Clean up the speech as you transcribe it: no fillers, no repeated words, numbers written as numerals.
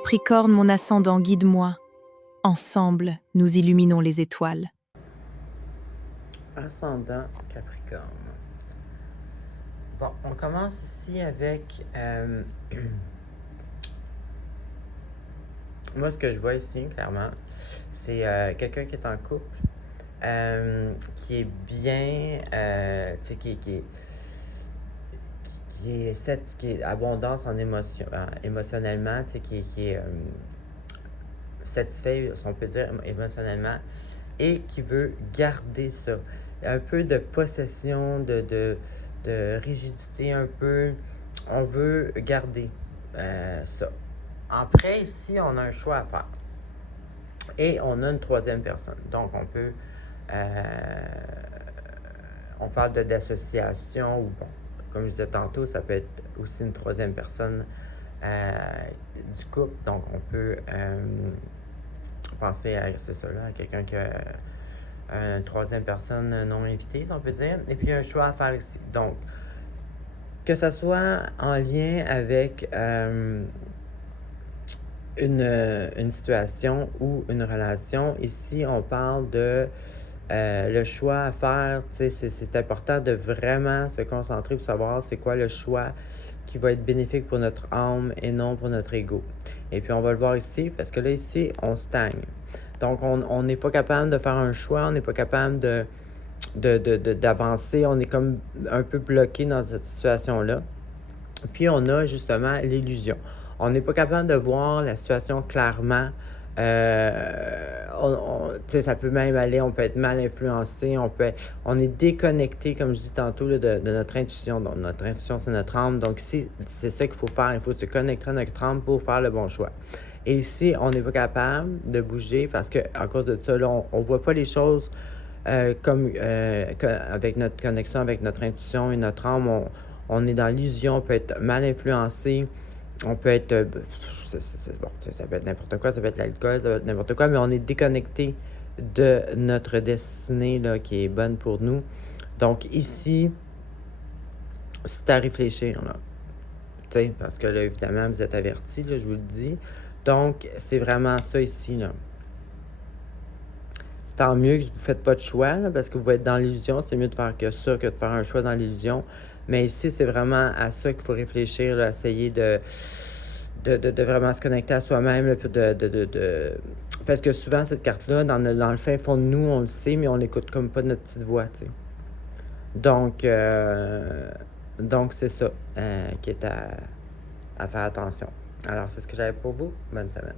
Capricorne, mon ascendant, guide-moi. Ensemble, nous illuminons les étoiles. Ascendant Capricorne. Bon, on commence ici avec... moi, ce que je vois ici, clairement, c'est quelqu'un qui est en couple, qui est bien, tu sais, qui est abondance en émotion, émotionnellement, tu sais, qui est satisfait, si on peut dire, émotionnellement, et qui veut garder ça. Un peu de possession, de rigidité un peu. On veut garder ça. Après, ici, on a un choix à faire. Et on a une troisième personne. Donc, on peut... on parle d'association ou, bon, comme je disais tantôt, ça peut être aussi une troisième personne du couple. Donc, on peut penser à, c'est ça, là, à quelqu'un qui a une troisième personne non invitée, si on peut dire. Et puis, il y a un choix à faire ici. Donc, que ce soit en lien avec une situation ou une relation, ici, on parle de le choix à faire. C'est important de vraiment se concentrer pour savoir c'est quoi le choix qui va être bénéfique pour notre âme et non pour notre ego. Et puis, on va le voir ici, parce que là, ici, on stagne. Donc, on n'est pas capable de faire un choix, on n'est pas capable d'avancer, on est comme un peu bloqué dans cette situation-là. Puis, on a justement l'illusion. On n'est pas capable de voir la situation clairement. Ça peut même aller, on peut être mal influencé, on est déconnecté, comme je dis tantôt, là, de notre intuition. Donc, notre intuition, c'est notre âme. Donc, ici, c'est ça qu'il faut faire. Il faut se connecter à notre âme pour faire le bon choix. Et ici, on n'est pas capable de bouger parce qu'à cause de ça, là, on ne voit pas les choses avec notre connexion, avec notre intuition et notre âme. On est dans l'illusion, on peut être mal influencé, on peut être... bon, ça peut être n'importe quoi, ça peut être l'alcool, ça peut être n'importe quoi, mais on est déconnecté de notre destinée là, qui est bonne pour nous. Donc ici, c'est à réfléchir, là. Parce que là, évidemment, vous êtes avertis, là, je vous le dis. Donc, c'est vraiment ça ici, là. Tant mieux que vous ne faites pas de choix, là, parce que vous êtes dans l'illusion. C'est mieux de faire que ça que de faire un choix dans l'illusion. Mais ici, c'est vraiment à ça qu'il faut réfléchir, là, essayer de vraiment se connecter à soi-même. Là, parce que souvent, cette carte-là, dans le fin fond de nous, on le sait, mais on n'écoute comme pas notre petite voix. T'sais. Donc, c'est ça qui est à faire attention. Alors, c'est ce que j'avais pour vous. Bonne semaine.